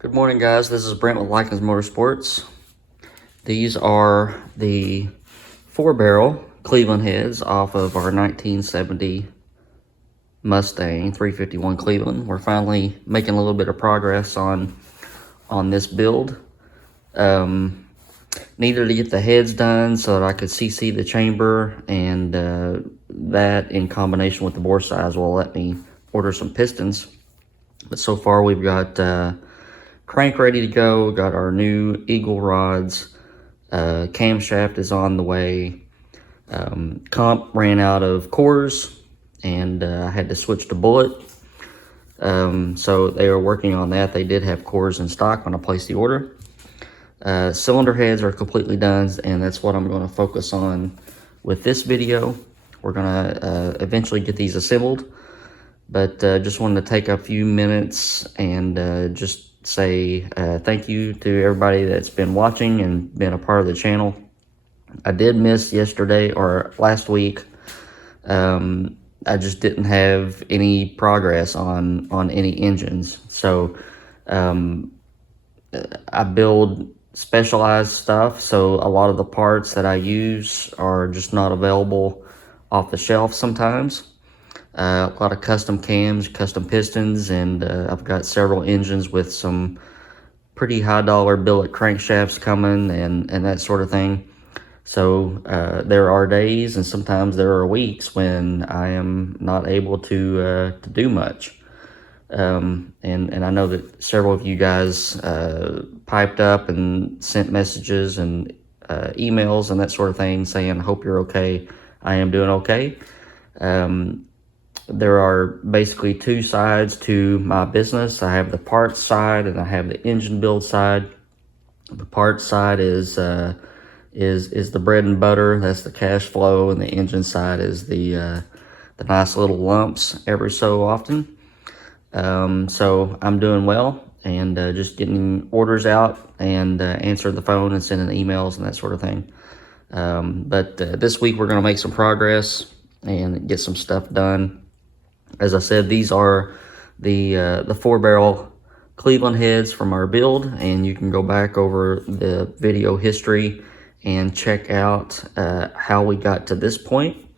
Good morning, guys. This is Brent with Lykins Motorsports. These are the 4-barrel Cleveland heads off of our 1970 Mustang 351 Cleveland. We're finally making a little bit of progress on this build. Needed to get the heads done so that I could CC the chamber, and that in combination with the bore size will let me order some pistons. But so far we've got crank ready to go, got our new Eagle rods, camshaft is on the way. Comp ran out of cores, and I had to switch to bullet. So they are working on that. They did have cores in stock when I placed the order. Cylinder heads are completely done, and that's what I'm going to focus on with this video. We're going to eventually get these assembled, but just wanted to take a few minutes and just say thank you to everybody that's been watching and been a part of the channel. I did miss yesterday or last week. I just didn't have any progress on any engines. So I build specialized stuff, so a lot of the parts that I use are just not available off the shelf sometimes. A lot of custom cams, custom pistons, and I've got several engines with some pretty high dollar billet crankshafts coming and that sort of thing. So there are days and sometimes there are weeks when I am not able to do much. And I know that several of you guys piped up and sent messages and emails and that sort of thing saying, hope you're okay. I am doing okay. There are basically two sides to my business. I have the parts side and I have the engine build side. The parts side is the bread and butter. That's the cash flow, and the engine side is the nice little lumps every so often. So I'm doing well, and just getting orders out and answering the phone and sending emails and that sort of thing. But this week we're going to make some progress and get some stuff done. As I said, these are the 4-barrel Cleveland heads from our build, and you can go back over the video history and check out how we got to this point.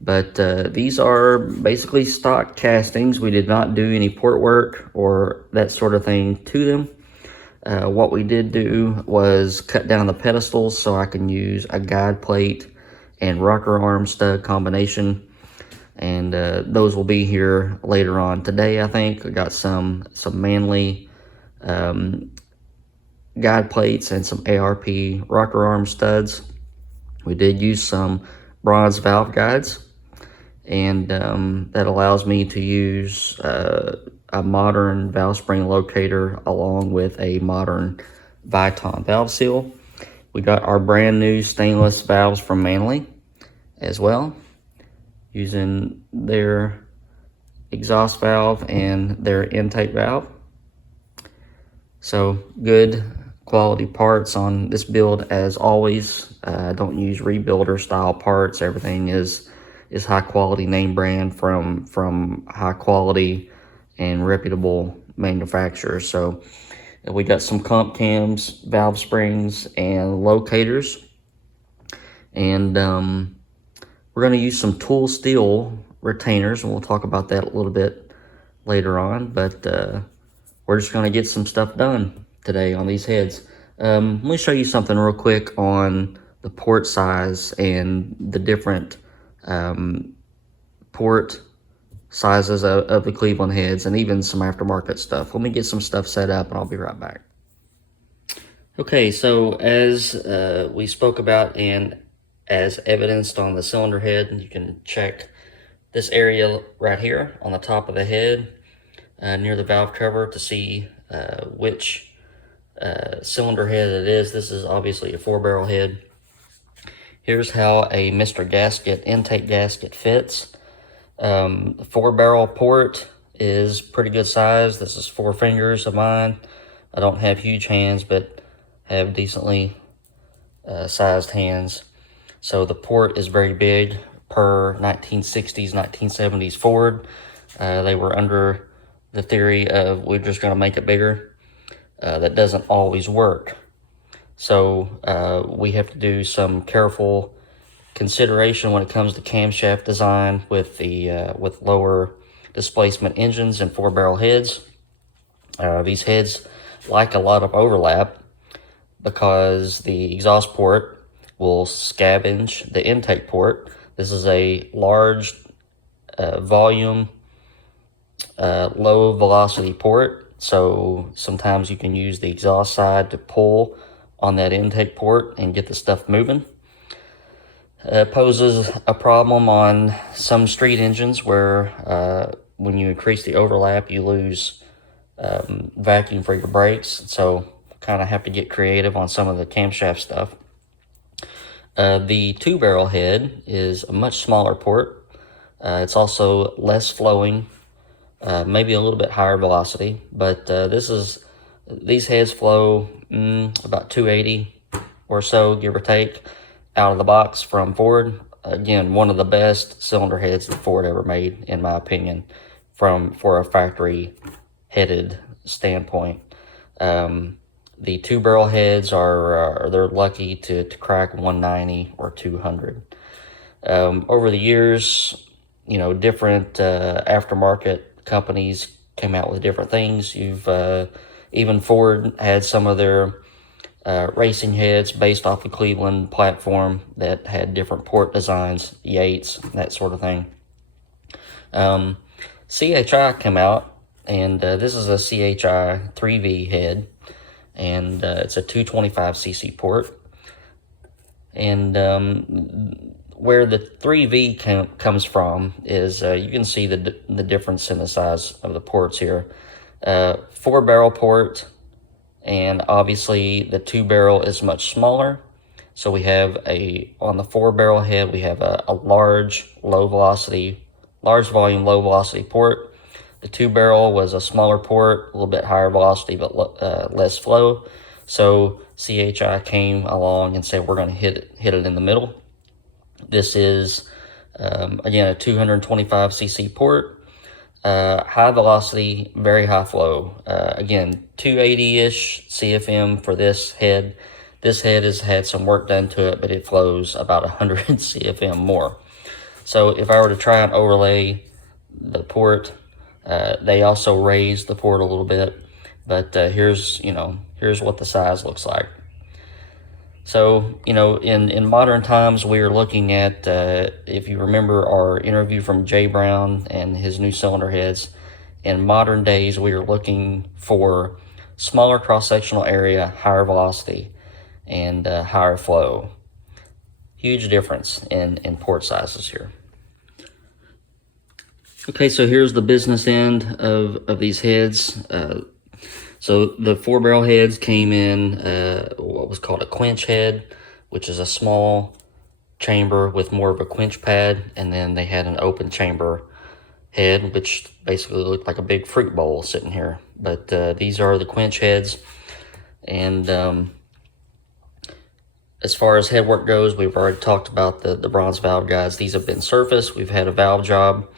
But these are basically stock castings. We did not do any port work or that sort of thing to them. What we did do was cut down the pedestals so I can use a guide plate and rocker arm stud combination. And those will be here later on today, I think. I got some Manly guide plates and some ARP rocker arm studs. We did use some bronze valve guides, and that allows me to use a modern valve spring locator along with a modern Viton valve seal. We got our brand new stainless valves from Manly as well, using their exhaust valve and their intake valve. So good quality parts on this build as always. I don't use rebuilder style parts. Everything is high quality name brand from high quality and reputable manufacturers. So we got some comp cams, valve springs, and locators, and we're going to use some tool steel retainers, and we'll talk about that a little bit later on. But we're just going to get some stuff done today on these heads. Let me show you something real quick on the port size and the different port sizes of the Cleveland heads, and even some aftermarket stuff. Let me get some stuff set up and I'll be right back. Okay, so as we spoke about and as evidenced on the cylinder head, you can check this area right here on the top of the head near the valve cover to see which cylinder head it is. This is obviously a 4-barrel head. Here's how a Mr. Gasket intake gasket fits. The 4-barrel port is pretty good size. This is 4 fingers of mine. I don't have huge hands, but have decently sized hands. So the port is very big per 1960s, 1970s Ford. They were under the theory of we're just going to make it bigger. that doesn't always work. So we have to do some careful consideration when it comes to camshaft design with the with lower displacement engines and 4-barrel heads. These heads like a lot of overlap because the exhaust port will scavenge the intake port. This is a large volume, low velocity port, so sometimes you can use the exhaust side to pull on that intake port and get the stuff moving. It poses a problem on some street engines where when you increase the overlap, you lose vacuum for your brakes. So kind of have to get creative on some of the camshaft stuff. The 2-barrel head is a much smaller port. It's also less flowing, maybe a little bit higher velocity, but these heads flow about 280 or so, give or take, out of the box from Ford. Again, one of the best cylinder heads that Ford ever made, in my opinion, for a factory headed standpoint. The 2-barrel heads they're lucky to crack 190 or 200. Over the years, different aftermarket companies came out with different things. Even Ford had some of their racing heads based off the Cleveland platform that had different port designs, Yates, that sort of thing. CHI came out, and this is a CHI 3V head, and it's a 225cc port. And where the 3V comes from is you can see the difference in the size of the ports here. 4-barrel port, and obviously the 2-barrel is much smaller. So we have on the 4-barrel head, we have a large volume, low velocity port. The 2-barrel was a smaller port, a little bit higher velocity, but less flow. So CHI came along and said, we're going to hit it in the middle. This is, again, a 225cc port. High velocity, very high flow. Again, 280-ish CFM for this head. This head has had some work done to it, but it flows about 100 CFM more. So if I were to try and overlay the port, they also raised the port a little bit, but here's what the size looks like. So, in modern times, we are looking at, if you remember our interview from Jay Brown and his new cylinder heads, in modern days, we are looking for smaller cross-sectional area, higher velocity, and higher flow. Huge difference in port sizes here. Okay, so here's the business end of these heads. So the 4-barrel heads came in what was called a quench head, which is a small chamber with more of a quench pad, and then they had an open chamber head, which basically looked like a big fruit bowl sitting here. But these are the quench heads, and as far as head work goes, we've already talked about the bronze valve guides. These have been surfaced. We've had a valve job,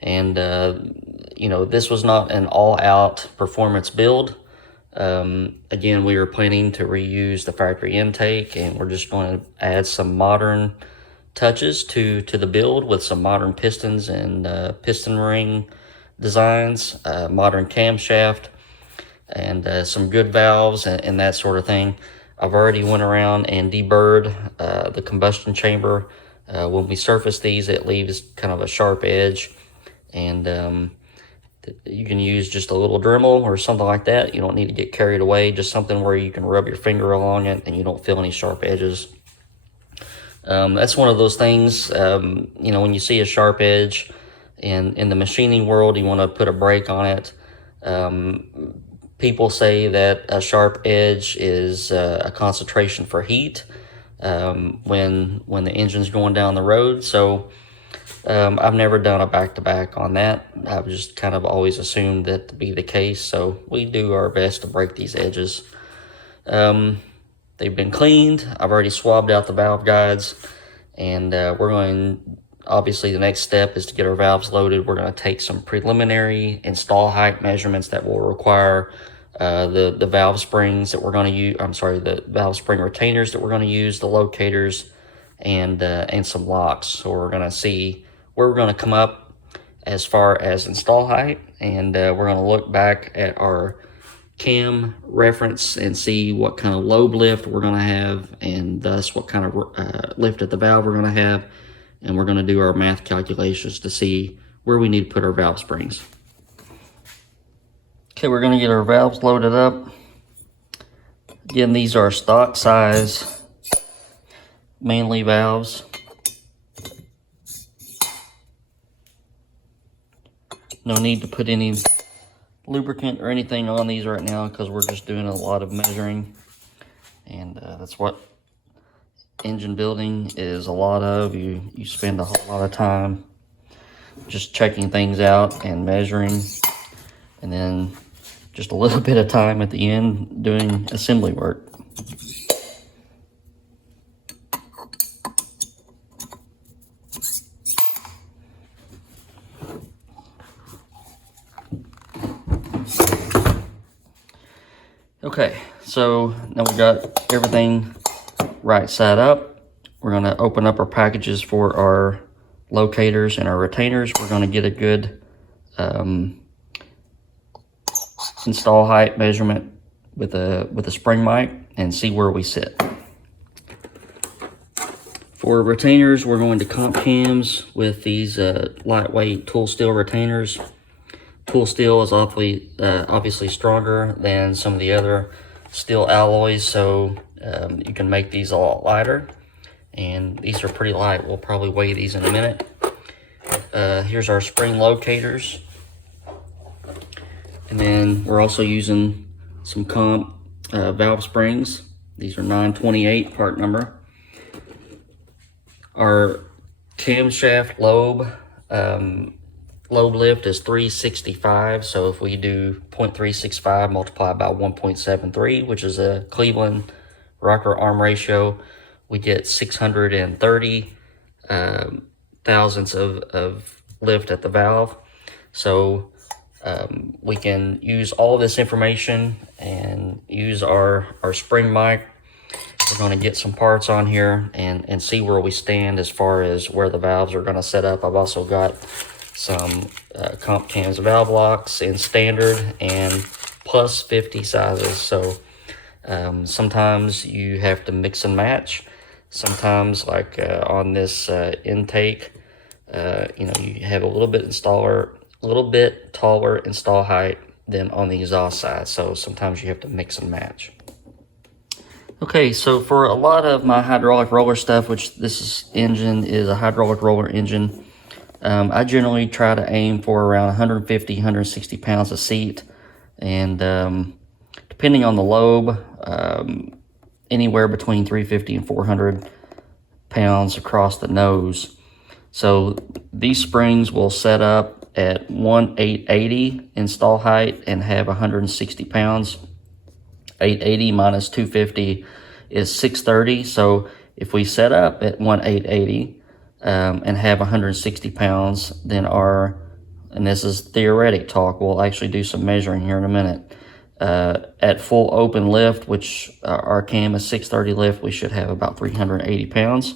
and this was not an all-out performance build. Again, we were planning to reuse the factory intake, and we're just going to add some modern touches to the build with some modern pistons and piston ring designs, modern camshaft, and some good valves and that sort of thing. I've already went around and deburred the combustion chamber. When we surface these, it leaves kind of a sharp edge, and you can use just a little Dremel or something like that. You don't need to get carried away, just something where you can rub your finger along it and you don't feel any sharp edges. That's one of those things, when you see a sharp edge in the machining world, you want to put a brake on it. People say that a sharp edge is a concentration for heat when the engine's going down the road. So I've never done a back-to-back on that. I've just kind of always assumed that to be the case. So we do our best to break these edges. They've been cleaned. I've already swabbed out the valve guides, and obviously the next step is to get our valves loaded. We're going to take some preliminary install height measurements that will require the valve springs that we're going to use. I'm sorry, the valve spring retainers that we're going to use, the locators, and some locks. So we're going to see where we're going to come up as far as install height, and we're going to look back at our cam reference and see what kind of lobe lift we're going to have, and thus what kind of lift at the valve we're going to have, and we're going to do our math calculations to see where we need to put our valve springs. Okay, we're going to get our valves loaded up. Again, these are stock size Manley valves. No need to put any lubricant or anything on these right now because we're just doing a lot of measuring, and that's what engine building is a lot of. You spend a whole lot of time just checking things out and measuring, and then just a little bit of time at the end doing assembly work. Okay, so now we got everything right side up. We're going to open up our packages for our locators and our retainers. We're going to get a good install height measurement with a spring mic and see where we sit. For retainers, we're going to comp cams with these lightweight tool steel retainers. Tool steel is obviously stronger than some of the other steel alloys, so you can make these a lot lighter, and these are pretty light. We'll probably weigh these in a minute. Here's our spring locators, and then we're also using some comp valve springs. These are 928 part number. Our camshaft lobe lift is 365, so if we do 0.365 multiplied by 1.73, which is a Cleveland rocker arm ratio, we get 630 thousandths of lift at the valve. So we can use all this information and use our spring mic. We're going to get some parts on here and see where we stand as far as where the valves are going to set up. I've also got some comp cams valve locks in standard and plus 50 sizes. So sometimes you have to mix and match. Sometimes, like on this intake, you have a little bit taller install height than on the exhaust side. So sometimes you have to mix and match. Okay, so for a lot of my hydraulic roller stuff, which engine is a hydraulic roller engine, I generally try to aim for around 150, 160 pounds a seat, and depending on the lobe, anywhere between 350 and 400 pounds across the nose. So these springs will set up at 880 install height and have 160 pounds. 880 minus 250 is 630. So if we set up at 880 and have 160 pounds, then and this is theoretic talk, we'll actually do some measuring here in a minute. At full open lift, which our cam is 630 lift, we should have about 380 pounds.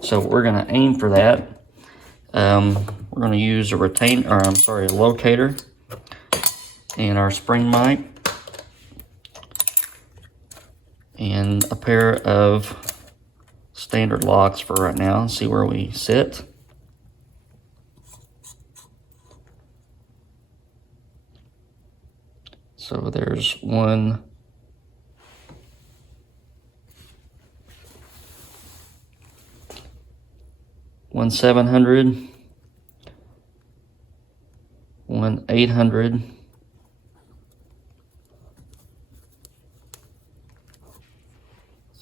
So we're going to aim for that. We're going to use a locator and our spring mic and a pair of standard locks for right now. See where we sit. So there's one, one 700, one 800,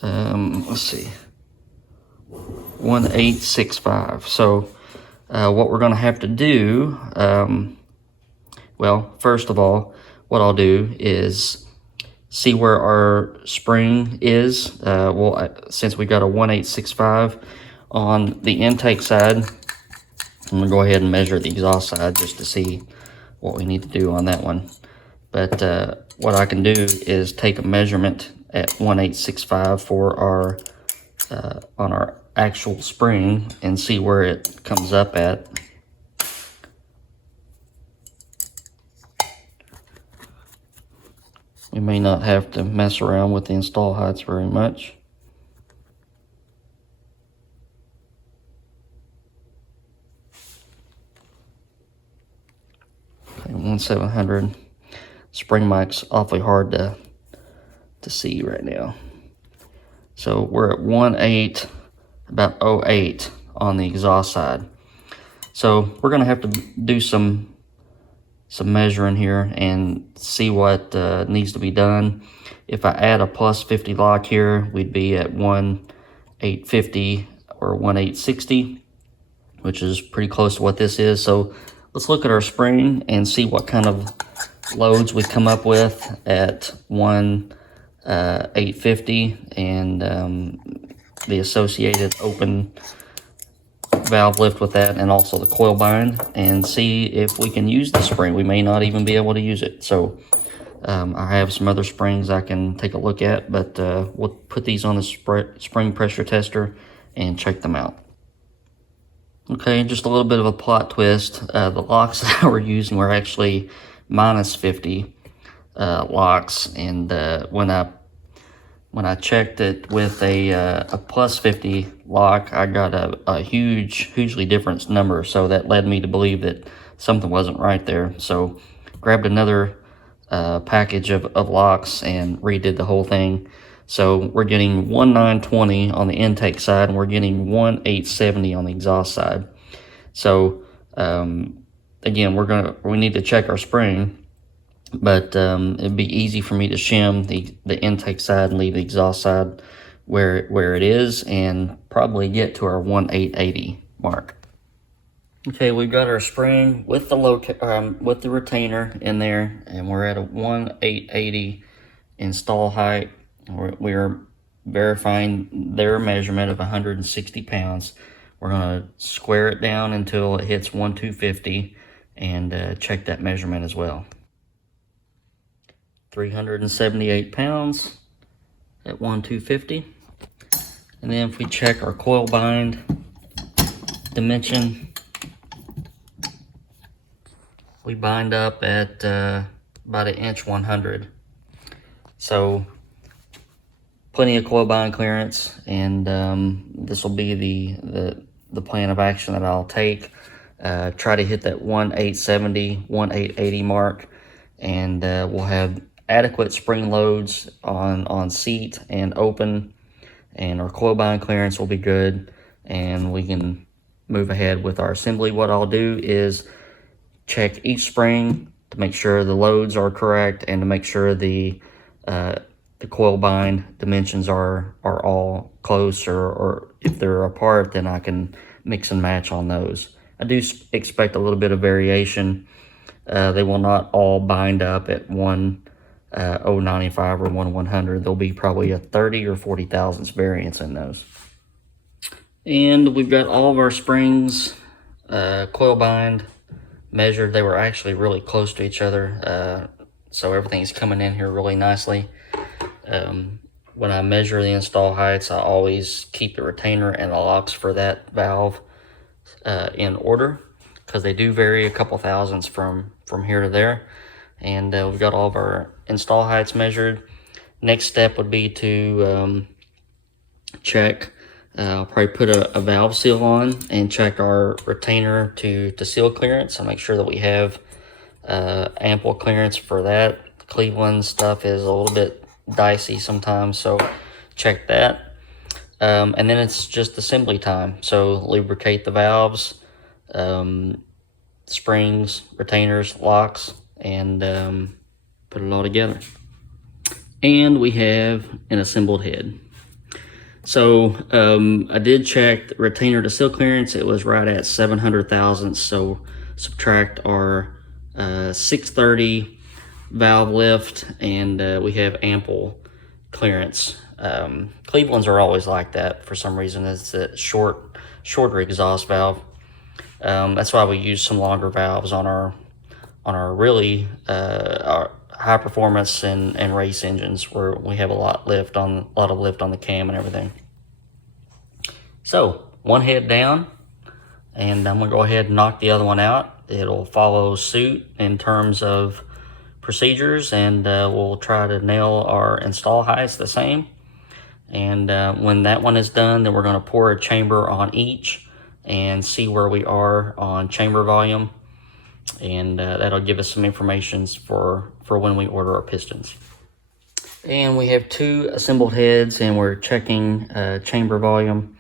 let's see, 1865. So what we're going to have to do, well, first of all, what I'll do is see where our spring is. Since we got a 1865 on the intake side, I'm going to go ahead and measure the exhaust side just to see what we need to do on that one. But what I can do is take a measurement at 1865 for our on our actual spring and see where it comes up at. We may not have to mess around with the install heights very much. Okay, 1700. Spring mic's awfully hard to see right now. So we're at 18, about 08 on the exhaust side. So we're gonna have to do some measuring here and see what needs to be done. If I add a plus 50 lock here, we'd be at 1850 or 1860, which is pretty close to what this is. So let's look at our spring and see what kind of loads we come up with at 1850 and the associated open valve lift with that, and also the coil bind, and see if we can use the spring. We may not even be able to use it. So I have some other springs I can take a look at, but we'll put these on the spring pressure tester and check them out. Okay, just a little bit of a plot twist. The locks that we're using were actually minus 50 locks, and when I checked it with a plus 50 lock, I got a hugely different number. So that led me to believe that something wasn't right there. So grabbed another package of locks and redid the whole thing. So we're getting 1920 on the intake side, and we're getting 1870 on the exhaust side. So again, we need to check our spring. But it'd be easy for me to shim the intake side and leave the exhaust side where it is, and probably get to our 1880 mark. Okay, we've got our spring with the retainer in there, and we're at a 1880 install height. We're verifying their measurement of 160 pounds. We're gonna square it down until it hits 1250 and check that measurement as well. 378 pounds at 1250. And then if we check our coil bind dimension, we bind up at about 1'100". So plenty of coil bind clearance, and this will be the plan of action that I'll take. Try to hit that 1870, 1880 mark, and we'll have adequate spring loads on seat and open, and our coil bind clearance will be good, and we can move ahead with our assembly. What I'll do is check each spring to make sure the loads are correct, and to make sure the coil bind dimensions are all close, or if they're apart, then I can mix and match on those. I do expect a little bit of variation. They will not all bind up at 0.95 or 1/100. There'll be probably a 30 or 40 thousandths variance in those. And we've got all of our springs coil bind measured. They were actually really close to each other, so everything's coming in here really nicely. When I measure the install heights, I always keep the retainer and the locks for that valve in order, because they do vary a couple thousandths from here to there. And we've got all of our install heights measured. Next step would be to check. I'll probably put a valve seal on and check our retainer to seal clearance, and make sure that we have ample clearance for that. Cleveland stuff is a little bit dicey sometimes, so check that. And then it's just assembly time. So lubricate the valves, springs, retainers, locks, and put it all together. And we have an assembled head. So I did check the retainer to seal clearance. It was right at 700 thousandths. So subtract our 630 valve lift, and we have ample clearance. Cleveland's are always like that for some reason. It's a shorter exhaust valve. That's why we use some longer valves on our really high performance and race engines where we have a lot of lift on the cam and everything. So one head down, and I'm gonna go ahead and knock the other one out. It'll follow suit in terms of procedures, and we'll try to nail our install heights the same. And when that one is done, then we're going to pour a chamber on each and see where we are on chamber volume, and that'll give us some information for when we order our pistons. And we have 2 assembled heads, and we're checking chamber volume.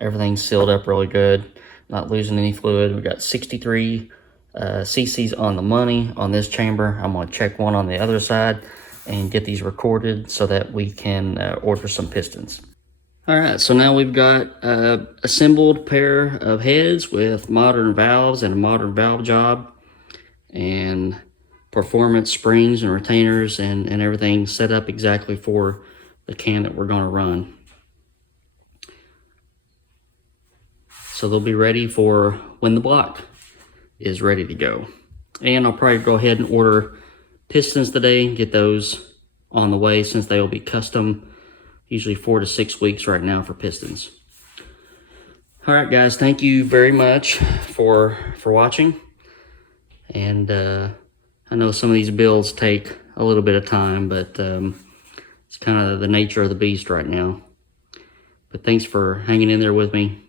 Everything's sealed up really good, not losing any fluid. We got 63 cc's on the money on this chamber. I'm going to check one on the other side and get these recorded so that we can order some pistons. All right, so now we've got a assembled pair of heads with modern valves and a modern valve job, and performance springs and retainers and everything set up exactly for the can that we're going to run. So they'll be ready for when the block is ready to go. And I'll probably go ahead and order pistons today and get those on the way, since they will be custom, usually 4 to 6 weeks right now for pistons. All right, guys, thank you very much for watching. And I know some of these builds take a little bit of time, but it's kind of the nature of the beast right now. But thanks for hanging in there with me.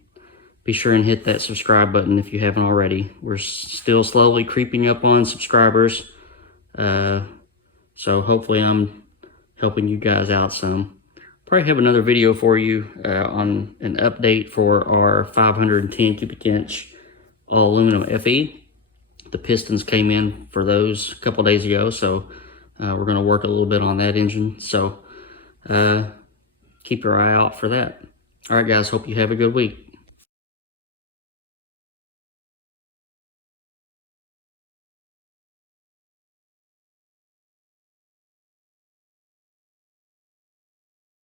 Be sure and hit that subscribe button if you haven't already. We're still slowly creeping up on subscribers. So hopefully I'm helping you guys out some. Probably have another video for you on an update for our 510 cubic inch all aluminum FE. The pistons came in for those a couple days ago, so we're going to work a little bit on that engine. So keep your eye out for that. All right, guys, hope you have a good week.